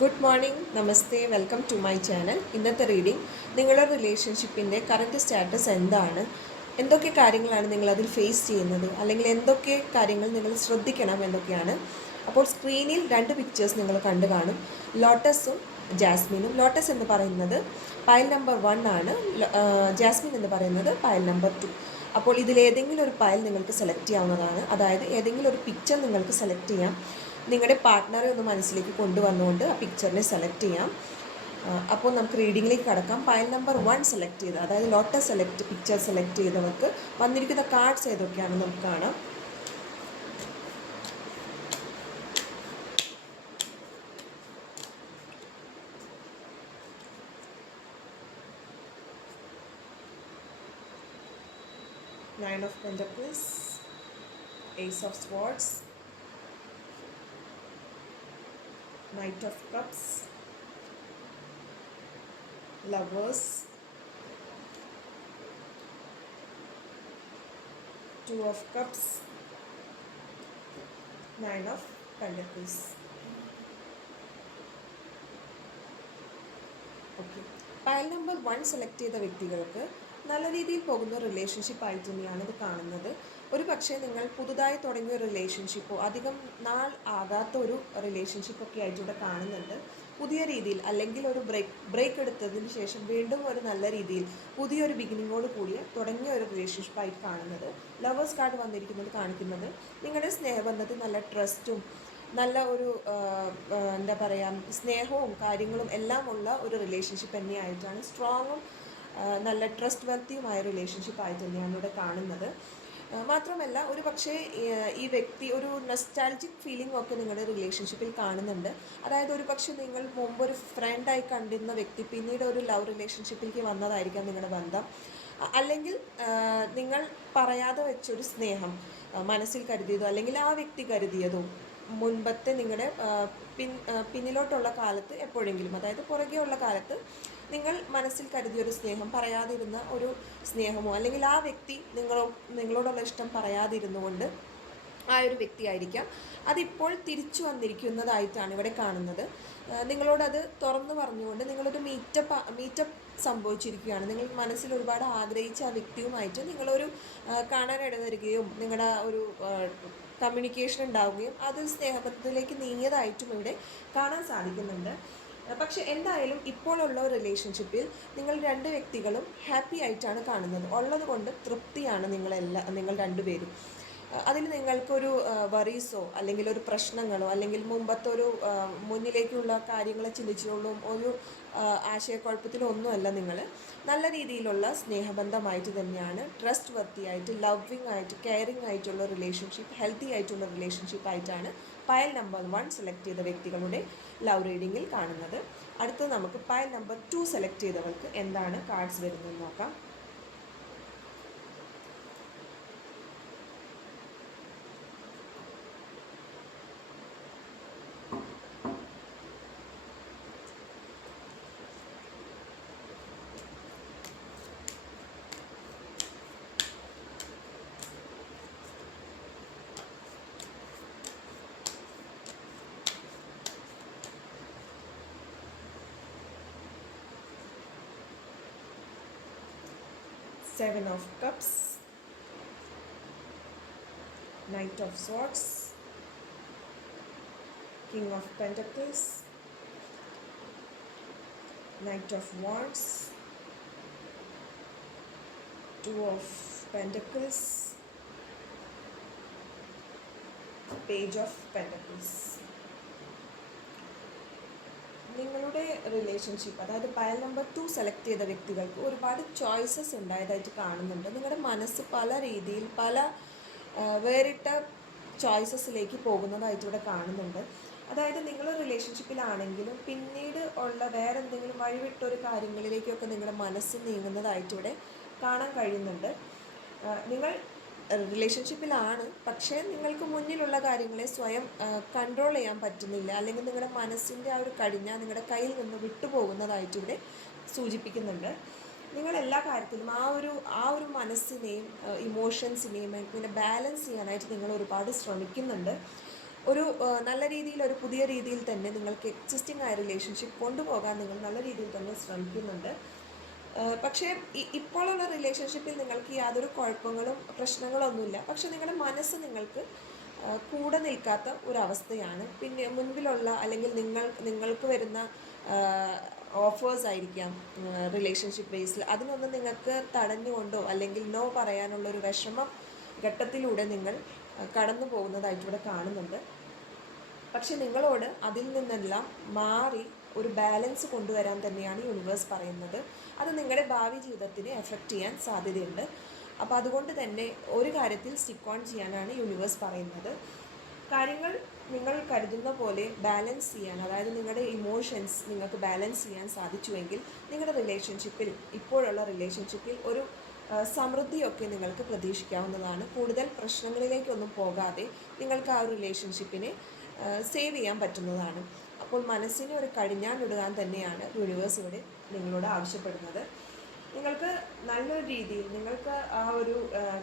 Good morning, നമസ്തേ, welcome to my channel. ഇന്നത്തെ reading നിങ്ങളുടെ റിലേഷൻഷിപ്പിൻ്റെ കറൻറ്റ് സ്റ്റാറ്റസ് എന്താണ്, എന്തൊക്കെ കാര്യങ്ങളാണ് നിങ്ങൾ അതിൽ ഫേസ് ചെയ്യുന്നത്, അല്ലെങ്കിൽ എന്തൊക്കെ കാര്യങ്ങൾ നിങ്ങൾ ശ്രദ്ധിക്കണം എന്നൊക്കെയാണ്. അപ്പോൾ സ്ക്രീനിൽ രണ്ട് പിക്ചേഴ്സ് നിങ്ങൾ കണ്ടു കാണും, ലോട്ടസും ജാസ്മിനും. ലോട്ടസ് എന്ന് പറയുന്നത് പൈൽ നമ്പർ 1 ആണ്, ജാസ്മിൻ എന്ന് പറയുന്നത് പൈൽ നമ്പർ 2. അപ്പോൾ ഇതിലേതെങ്കിലും ഒരു പൈൽ നിങ്ങൾക്ക് സെലക്ട് ചെയ്യാവുന്നതാണ്. അതായത് ഏതെങ്കിലും ഒരു പിക്ചർ നിങ്ങൾക്ക് സെലക്ട് ചെയ്യാം. നിങ്ങളുടെ പാർട്ട്ണറെ ഒന്ന് മനസ്സിലേക്ക് കൊണ്ടുവന്നുകൊണ്ട് ആ പിക്ചറിനെ സെലക്ട് ചെയ്യാം. അപ്പോൾ നമുക്ക് റീഡിങ്ങിലേക്ക് കടക്കാം. പൈൽ നമ്പർ 1 സെലക്ട് ചെയ്ത്, അതായത് ലോട്ടസ് പിക്ചർ സെലക്ട് ചെയ്തവർക്ക് വന്നിരിക്കുന്ന കാർഡ്സ് ഏതൊക്കെയാണെന്ന് നമുക്ക് കാണാം. Nine of Pentacles, Ace of Swords, Knight of Cups, Lovers, Two of Cups, Nine of Pentacles. Okay, pile number 1 select ചെയ്ത വ്യക്തികൾക്ക് നല്ല രീതിയിൽ പോകുന്ന റിലേഷൻഷിപ്പ് ആയിട്ട് തന്നെയാണ് ഇത് കാണുന്നത്. ഒരു പക്ഷേ നിങ്ങൾ പുതുതായി തുടങ്ങിയ ഒരു റിലേഷൻഷിപ്പോ അധികം നാൾ ആകാത്ത ഒരു റിലേഷൻഷിപ്പൊക്കെ ആയിട്ട് ഇവിടെ കാണുന്നുണ്ട്. പുതിയ രീതിയിൽ അല്ലെങ്കിൽ ഒരു ബ്രേക്ക് എടുത്തതിന് ശേഷം വീണ്ടും ഒരു നല്ല രീതിയിൽ പുതിയൊരു ബിഗിനിങ്ങോട് കൂടിയ തുടങ്ങിയ ഒരു റിലേഷൻഷിപ്പായിട്ട് കാണുന്നത്. ലവേഴ്സ് കാർഡ് വന്നിരിക്കുന്നത് കാണിക്കുന്നത് നിങ്ങളുടെ സ്നേഹബന്ധത്തിൽ നല്ല ട്രസ്റ്റും നല്ല ഒരു എന്താ പറയുക, സ്നേഹവും കാര്യങ്ങളും എല്ലാം ഉള്ള ഒരു റിലേഷൻഷിപ്പ് തന്നെയായിട്ടാണ്, സ്ട്രോങ്ങും നല്ല ട്രസ്റ്റ് വർത്തിയുമായ റിലേഷൻഷിപ്പ് ആയിട്ട് തന്നെയാണ് ഇവിടെ കാണുന്നത്. മാത്രമല്ല ഒരു പക്ഷേ ഈ വ്യക്തി ഒരു നൊസ്റ്റാൾജിക് ഫീലിംഗ് ഒക്കെ നിങ്ങളുടെ റിലേഷൻഷിപ്പിൽ കാണുന്നുണ്ട്. അതായത് ഒരു പക്ഷേ നിങ്ങൾ മുമ്പ് ഒരു ഫ്രണ്ടായി കണ്ടിരുന്ന വ്യക്തി പിന്നീട് ഒരു ലവ് റിലേഷൻഷിപ്പിലേക്ക് വന്നതായിരിക്കാം നിങ്ങളുടെ ബന്ധം. അല്ലെങ്കിൽ നിങ്ങൾ പറയാതെ വെച്ചൊരു സ്നേഹം മനസ്സിൽ കരുതിയതോ അല്ലെങ്കിൽ ആ വ്യക്തി കരുതിയതോ മുൻപത്തെ നിങ്ങളുടെ പിന്നിലോട്ടുള്ള കാലത്ത് എപ്പോഴെങ്കിലും, അതായത് പുറകെ ഉള്ള കാലത്ത് നിങ്ങൾ മനസ്സിൽ കരുതിയൊരു സ്നേഹം, പറയാതിരുന്ന ഒരു സ്നേഹമോ അല്ലെങ്കിൽ ആ വ്യക്തി നിങ്ങളോടുള്ള ഇഷ്ടം പറയാതിരുന്നുകൊണ്ട് ആ ഒരു വ്യക്തിയായിരിക്കാം അതിപ്പോൾ തിരിച്ചു വന്നിരിക്കുന്നതായിട്ടാണ് ഇവിടെ കാണുന്നത്. നിങ്ങളോടത് തുറന്നു പറഞ്ഞുകൊണ്ട് നിങ്ങളൊരു മീറ്റപ്പ് സംഭവിച്ചിരിക്കുകയാണ്. നിങ്ങൾ മനസ്സിൽ ഒരുപാട് ആഗ്രഹിച്ച ആ വ്യക്തിയുമായിട്ട് നിങ്ങളൊരു കാണാൻ ഇടവരികയും നിങ്ങളുടെ ഒരു കമ്മ്യൂണിക്കേഷൻ ഉണ്ടാവുകയും അത് സ്നേഹബന്ധത്തിലേക്ക് നീങ്ങിയതായിട്ടും ഇവിടെ കാണാൻ സാധിക്കുന്നുണ്ട്. പക്ഷെ എന്തായാലും ഇപ്പോഴുള്ള ഒരു റിലേഷൻഷിപ്പിൽ നിങ്ങൾ രണ്ട് വ്യക്തികളും ഹാപ്പി ആയിട്ടാണ് കാണുന്നത്. ഉള്ളത് കൊണ്ട് തൃപ്തിയാണ് നിങ്ങൾ രണ്ടുപേരും. അതിൽ നിങ്ങൾക്കൊരു വറീസോ അല്ലെങ്കിൽ ഒരു പ്രശ്നങ്ങളോ അല്ലെങ്കിൽ മുമ്പത്തെ ഒരു മുന്നിലേക്കുള്ള കാര്യങ്ങളെ ചിന്തിച്ചുകൊള്ളും ഒരു ആശയക്കുഴപ്പത്തിലോ ഒന്നുമല്ല. നിങ്ങൾ നല്ല രീതിയിലുള്ള സ്നേഹബന്ധമായിട്ട് തന്നെയാണ്, ട്രസ്റ്റ് വർത്തിയായിട്ട്, ലവിങ് ആയിട്ട്, കെയറിങ് ആയിട്ടുള്ള റിലേഷൻഷിപ്പ്, ഹെൽത്തി ആയിട്ടുള്ള റിലേഷൻഷിപ്പ് ആയിട്ടാണ് പൈൽ നമ്പർ 1 സെലക്ട് ചെയ്ത വ്യക്തികളുടെ ലവ് റീഡിങ്ങിൽ കാണുന്നത്. അടുത്ത് നമുക്ക് പൈൽ നമ്പർ 2 സെലക്ട് ചെയ്തവർക്ക് എന്താണ് കാർഡ്സ് വരുന്നത് നോക്കാം. Seven of Cups, Knight of Swords, King of Pentacles, Knight of Wands, Two of Pentacles, Page of Pentacles. നിങ്ങളുടെ റിലേഷൻഷിപ്പ്, അതായത് പൈൽ നമ്പർ 2 സെലക്ട് ചെയ്ത വ്യക്തികൾക്ക് ഒരുപാട് ചോയ്സസ് ഉണ്ടായതായിട്ട് കാണുന്നുണ്ട്. നിങ്ങളുടെ മനസ്സ് പല രീതിയിൽ പല വേറിട്ട ചോയ്സസിലേക്ക് പോകുന്നതായിട്ട് ഇവിടെ കാണുന്നുണ്ട്. അതായത് നിങ്ങൾ റിലേഷൻഷിപ്പിലാണെങ്കിലും പിന്നീട് ഉള്ള വേറെ എന്തെങ്കിലും വഴിവിട്ടൊരു കാര്യങ്ങളിലേക്കൊക്കെ നിങ്ങളുടെ മനസ്സ് നീങ്ങുന്നതായിട്ട് ഇവിടെ കാണാൻ കഴിയുന്നുണ്ട്. നിങ്ങൾ റിലേഷൻഷിപ്പിലാണ്, പക്ഷേ നിങ്ങൾക്ക് മുന്നിലുള്ള കാര്യങ്ങളെ സ്വയം കൺട്രോൾ ചെയ്യാൻ പറ്റുന്നില്ല, അല്ലെങ്കിൽ നിങ്ങളുടെ മനസ്സിൻ്റെ ആ ഒരു കടിഞ്ഞ നിങ്ങളുടെ കയ്യിൽ നിന്ന് വിട്ടുപോകുന്നതായിട്ട് ഇവിടെ സൂചിപ്പിക്കുന്നുണ്ട്. നിങ്ങൾ എല്ലാ കാര്യത്തിലും ആ ഒരു മനസ്സിനെയും ഇമോഷൻസിനെയും ഇങ്ങനെ ബാലൻസ് ചെയ്യാനായിട്ട് നിങ്ങൾ ഒരുപാട് ശ്രമിക്കുന്നുണ്ട്. നല്ല രീതിയിൽ ഒരു പുതിയ രീതിയിൽ തന്നെ നിങ്ങൾക്ക് എക്സിസ്റ്റിംഗ് ആയ റിലേഷൻഷിപ്പ് കൊണ്ടുപോകാൻ നിങ്ങൾ നല്ല രീതിയിൽ തന്നെ ശ്രമിക്കുന്നുണ്ട്. പക്ഷേ ഇപ്പോഴുള്ള റിലേഷൻഷിപ്പിൽ നിങ്ങൾക്ക് യാതൊരു കുഴപ്പങ്ങളും പ്രശ്നങ്ങളൊന്നുമില്ല. പക്ഷെ നിങ്ങളുടെ മനസ്സ് നിങ്ങൾക്ക് കൂടെ നിൽക്കാത്ത ഒരവസ്ഥയാണ്. പിന്നെ മുൻപിലുള്ള അല്ലെങ്കിൽ നിങ്ങൾക്ക് വരുന്ന ഓഫേഴ്സ് ആയിരിക്കാം റിലേഷൻഷിപ്പ് ബേസിൽ, അതിനൊന്നും നിങ്ങൾക്ക് തടഞ്ഞുകൊണ്ടോ അല്ലെങ്കിൽ നോ പറയാനുള്ളൊരു വിഷമം ഘട്ടത്തിലൂടെ നിങ്ങൾ കടന്നു പോകുന്നതായിട്ട് ഇവിടെ കാണുന്നുണ്ട്. പക്ഷെ നിങ്ങളോട് അതിൽ നിന്നെല്ലാം മാറി ഒരു ബാലൻസ് കൊണ്ടുവരാൻ തന്നെയാണ് യൂണിവേഴ്സ് പറയുന്നത്. അത് നിങ്ങളുടെ ഭാവി ജീവിതത്തിനെ എഫക്റ്റ് ചെയ്യാൻ സാധ്യതയുണ്ട്. അപ്പോൾ അതുകൊണ്ട് തന്നെ ഒരു കാര്യത്തിൽ സ്റ്റിക്ക് ഓൺ ചെയ്യാനാണ് യൂണിവേഴ്സ് പറയുന്നത്. കാര്യങ്ങൾ നിങ്ങൾ കരുതുന്ന പോലെ ബാലൻസ് ചെയ്യാൻ, അതായത് നിങ്ങളുടെ ഇമോഷൻസ് നിങ്ങൾക്ക് ബാലൻസ് ചെയ്യാൻ സാധിച്ചുവെങ്കിൽ നിങ്ങളുടെ റിലേഷൻഷിപ്പിൽ, ഇപ്പോഴുള്ള റിലേഷൻഷിപ്പിൽ ഒരു സമൃദ്ധിയൊക്കെ നിങ്ങൾക്ക് പ്രതീക്ഷിക്കാവുന്നതാണ്. കൂടുതൽ പ്രശ്നങ്ങളിലേക്കൊന്നും പോകാതെ നിങ്ങൾക്ക് ആ ഒരു റിലേഷൻഷിപ്പിനെ സേവ് ചെയ്യാൻ പറ്റുന്നതാണ്. അപ്പോൾ മനസ്സിനെ ഒരു കടിഞ്ഞാണിടുവാൻ തന്നെയാണ് യൂണിവേഴ്സ് ഇവിടെ നിങ്ങളോട് ആവശ്യപ്പെടുന്നത്. നിങ്ങൾക്ക് നല്ലൊരു രീതിയിൽ നിങ്ങൾക്ക് ആ ഒരു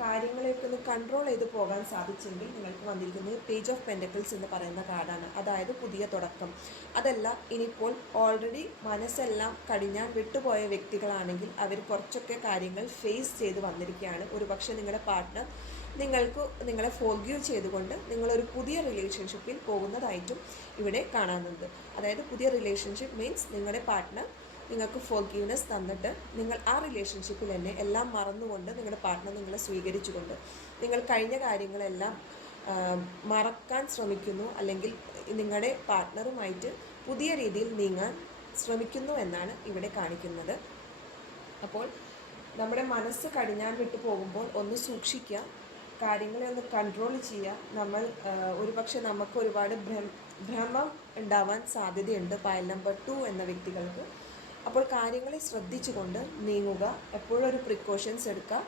കാര്യങ്ങളെയൊക്കെ ഒന്ന് കൺട്രോൾ ചെയ്ത് പോകാൻ സാധിച്ചെങ്കിൽ നിങ്ങൾക്ക് വന്നിരിക്കുന്നത് പേജ് ഓഫ് പെൻറ്റക്കിൾസ് എന്ന് പറയുന്ന കാർഡാണ്. അതായത് പുതിയ തുടക്കം. അതല്ല, ഇനിയിപ്പോൾ ഓൾറെഡി മനസ്സെല്ലാം കടിഞ്ഞാൻ വിട്ടുപോയ വ്യക്തികളാണെങ്കിൽ അവർ കുറച്ചൊക്കെ കാര്യങ്ങൾ ഫേസ് ചെയ്ത് വന്നിരിക്കുകയാണ്. ഒരുപക്ഷെ നിങ്ങളുടെ പാർട്ട്ണർ നിങ്ങളെ ഫോർഗീവ് ചെയ്തുകൊണ്ട് നിങ്ങളൊരു പുതിയ റിലേഷൻഷിപ്പിൽ പോകുന്നതായിട്ടും ഇവിടെ കാണാനുണ്ട്. അതായത് പുതിയ റിലേഷൻഷിപ്പ് മീൻസ് നിങ്ങളുടെ പാർട്ട്ണർ നിങ്ങൾക്ക് ഫോർഗീവ്നെസ് തന്നിട്ട് നിങ്ങൾ ആ റിലേഷൻഷിപ്പിൽ തന്നെ എല്ലാം മറന്നുകൊണ്ട് നിങ്ങളുടെ പാർട്ട്ണർ നിങ്ങളെ സ്വീകരിച്ചുകൊണ്ട് നിങ്ങൾ കഴിഞ്ഞ കാര്യങ്ങളെല്ലാം മറക്കാൻ ശ്രമിക്കുന്നു, അല്ലെങ്കിൽ നിങ്ങളുടെ പാർട്ട്ണറുമായിട്ട് പുതിയ രീതിയിൽ നീങ്ങാൻ ശ്രമിക്കുന്നു എന്നാണ് ഇവിടെ കാണിക്കുന്നത്. അപ്പോൾ നമ്മുടെ മനസ്സ് കടിഞ്ഞാൻ വിട്ടു പോകുമ്പോൾ ഒന്ന് സൂക്ഷിക്കുക, കാര്യങ്ങളെ ഒന്ന് കൺട്രോൾ ചെയ്യുക. നമ്മൾ ഒരുപക്ഷെ നമുക്ക് ഒരുപാട് ഭ്രമം ഉണ്ടാവാൻ സാധ്യതയുണ്ട് പൈൽ നമ്പർ 2 എന്ന വ്യക്തികൾക്ക്. അപ്പോൾ കാര്യങ്ങളെ ശ്രദ്ധിച്ചുകൊണ്ട് നീങ്ങുക. എപ്പോഴും ഒരു പ്രിക്കോഷൻസ് എടുക്കുക.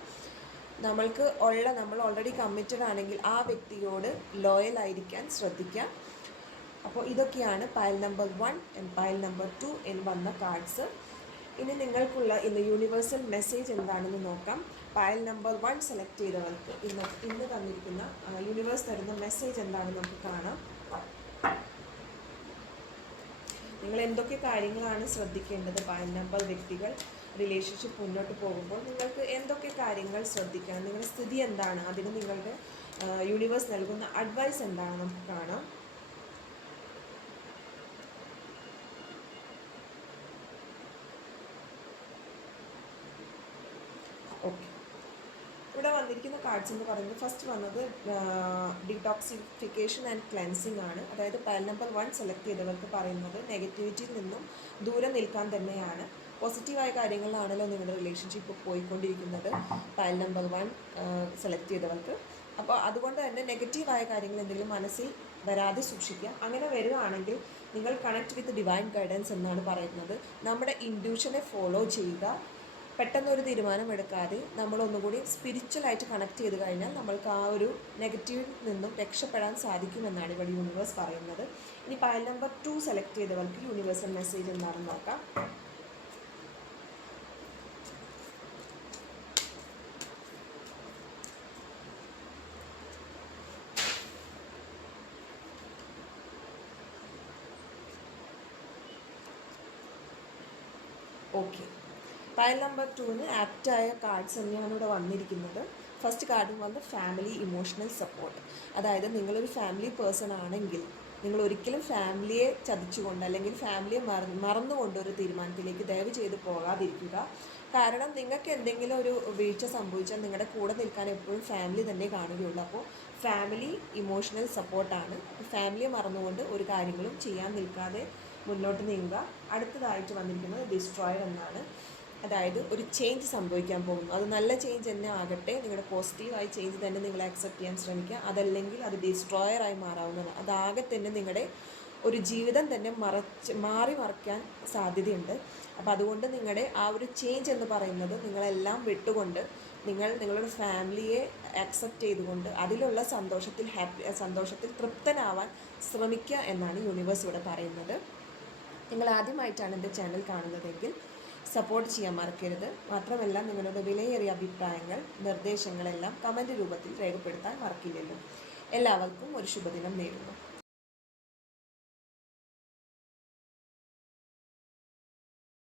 നമ്മൾ ഓൾറെഡി കമ്മിറ്റഡ് ആണെങ്കിൽ ആ വ്യക്തിയോട് ലോയൽ ആയിരിക്കാൻ ശ്രദ്ധിക്കുക. അപ്പോൾ ഇതൊക്കെയാണ് pile number 1 and pile number 2 എന്ന് വന്ന കാർഡ്സ്. ഇനി നിങ്ങൾക്കുള്ള ഇന്ന് യൂണിവേഴ്സൽ മെസ്സേജ് എന്താണെന്ന് നോക്കാം. പൈൽ നമ്പർ 1 സെലക്ട് ചെയ്തവർക്ക് ഇന്ന് തന്നിരിക്കുന്ന യൂണിവേഴ്സ് തരുന്ന മെസ്സേജ് എന്താണെന്ന് നമുക്ക് കാണാം. നിങ്ങൾ എന്തൊക്കെ കാര്യങ്ങളാണ് ശ്രദ്ധിക്കേണ്ടത്? പൈൽ നമ്പർ വ്യക്തികൾ റിലേഷൻഷിപ്പ് മുന്നോട്ട് പോകുമ്പോൾ നിങ്ങൾക്ക് എന്തൊക്കെ കാര്യങ്ങൾ ശ്രദ്ധിക്കണം? നിങ്ങളുടെ സ്ഥിതി എന്താണ്? അതിന് നിങ്ങളുടെ യൂണിവേഴ്സ് നൽകുന്ന അഡ്വൈസ് എന്താണ് നമുക്ക് കാണാം. ഓക്കെ, ഇവിടെ വന്നിരിക്കുന്ന കാർഡ്സ് എന്ന് പറയുന്നത് ഫസ്റ്റ് വന്നത് ഡിറ്റോക്സിഫിക്കേഷൻ ആൻഡ് ക്ലെൻസിങ് ആണ്. അതായത് പൈൽ നമ്പർ 1 സെലക്ട് ചെയ്തവർക്ക് പറയുന്നത് നെഗറ്റിവിറ്റിയിൽ നിന്നും ദൂരെ നിൽക്കാൻ തന്നെയാണ്. പോസിറ്റീവായ കാര്യങ്ങളിലാണല്ലോ നിങ്ങളുടെ റിലേഷൻഷിപ്പ് പോയിക്കൊണ്ടിരിക്കുന്നത് പൈൽ നമ്പർ 1 സെലക്ട് ചെയ്തവർക്ക്. അപ്പോൾ അതുകൊണ്ട് തന്നെ നെഗറ്റീവായ കാര്യങ്ങൾ എന്തെങ്കിലും മനസ്സിൽ വരാതെ സൂക്ഷിക്കുക. അങ്ങനെ വരികയാണെങ്കിൽ നിങ്ങൾ കണക്ട് വിത്ത് ഡിവൈൻ ഗൈഡൻസ് എന്നാണ് പറയുന്നത്. നമ്മുടെ ഇൻഡ്യൂഷനെ ഫോളോ ചെയ്യുക. പെട്ടെന്നൊരു തീരുമാനം എടുക്കാതെ നമ്മളൊന്നുകൂടി സ്പിരിച്വലായിട്ട് കണക്ട് ചെയ്ത് കഴിഞ്ഞാൽ നമ്മൾക്ക് ആ ഒരു നെഗറ്റീവിൽ നിന്നും രക്ഷപ്പെടാൻ സാധിക്കുമെന്നാണ് ഇവിടെ യൂണിവേഴ്സ് പറയുന്നത്. ഇനി പൈൽ നമ്പർ 2 സെലക്ട് ചെയ്തവർക്ക് യൂണിവേഴ്സൽ മെസ്സേജ് എന്താണെന്ന് നോക്കാം. ഓക്കെ, പൈൽ നമ്പർ 2 ആപ്റ്റായ കാർഡ്സ് തന്നെയാണ് ഇവിടെ വന്നിരിക്കുന്നത്. ഫസ്റ്റ് കാർഡ് വന്ന് ഫാമിലി ഇമോഷണൽ സപ്പോർട്ട്. അതായത് നിങ്ങളൊരു ഫാമിലി പേഴ്സൺ ആണെങ്കിൽ നിങ്ങൾ ഒരിക്കലും ഫാമിലിയെ ചതിച്ചുകൊണ്ട് അല്ലെങ്കിൽ ഫാമിലിയെ മറന്നുകൊണ്ട് ഒരു തീരുമാനത്തിലേക്ക് ദയവ് ചെയ്ത് പോകാതിരിക്കുക. കാരണം നിങ്ങൾക്ക് എന്തെങ്കിലും ഒരു വീഴ്ച സംഭവിച്ചാൽ നിങ്ങളുടെ കൂടെ നിൽക്കാൻ എപ്പോഴും ഫാമിലി തന്നെ കാണുകയുള്ളൂ. അപ്പോൾ ഫാമിലി ഇമോഷണൽ സപ്പോർട്ടാണ്. ഫാമിലിയെ മറന്നുകൊണ്ട് ഒരു കാര്യങ്ങളും ചെയ്യാൻ നിൽക്കാതെ മുന്നോട്ട് നീങ്ങുക. അടുത്തതായിട്ട് വന്നിരിക്കുന്നത് ഡിസ്ട്രോയർ എന്നാണ്. അതായത് ഒരു ചേഞ്ച് സംഭവിക്കാൻ പോകുന്നു. അത് നല്ല ചേഞ്ച് തന്നെ ആകട്ടെ, നിങ്ങളുടെ പോസിറ്റീവായ ചേഞ്ച് തന്നെ നിങ്ങൾ ആക്സെപ്റ്റ് ചെയ്യാൻ ശ്രമിക്കുക. അതല്ലെങ്കിൽ അത് ഡിസ്ട്രോയറായി മാറാവുന്നതാണ്. അതാകെ തന്നെ നിങ്ങളുടെ ഒരു ജീവിതം തന്നെ മറിക്കാൻ സാധ്യതയുണ്ട്. അപ്പോൾ അതുകൊണ്ട് നിങ്ങളുടെ ആ ഒരു ചേഞ്ച് എന്ന് പറയുന്നത് നിങ്ങളെല്ലാം വിട്ടുകൊണ്ട് നിങ്ങളുടെ ഫാമിലിയെ ആക്സെപ്റ്റ് ചെയ്തുകൊണ്ട് അതിലുള്ള സന്തോഷത്തിൽ തൃപ്തനാവാൻ ശ്രമിക്കുക എന്നാണ് യൂണിവേഴ്സ് ഇവിടെ പറയുന്നത്. നിങ്ങൾ ആദ്യമായിട്ടാണ് എൻ്റെ ചാനൽ കാണുന്നതെങ്കിൽ സപ്പോർട്ട് ചെയ്യാൻ മറക്കരുത്. മാത്രമല്ല നിങ്ങളുടെ വിലയേറിയ അഭിപ്രായങ്ങൾ നിർദ്ദേശങ്ങളെല്ലാം കമൻറ്റ് രൂപത്തിൽ രേഖപ്പെടുത്താൻ മറക്കില്ലല്ലോ. എല്ലാവർക്കും ഒരു ശുഭദിനം നേരുന്നു.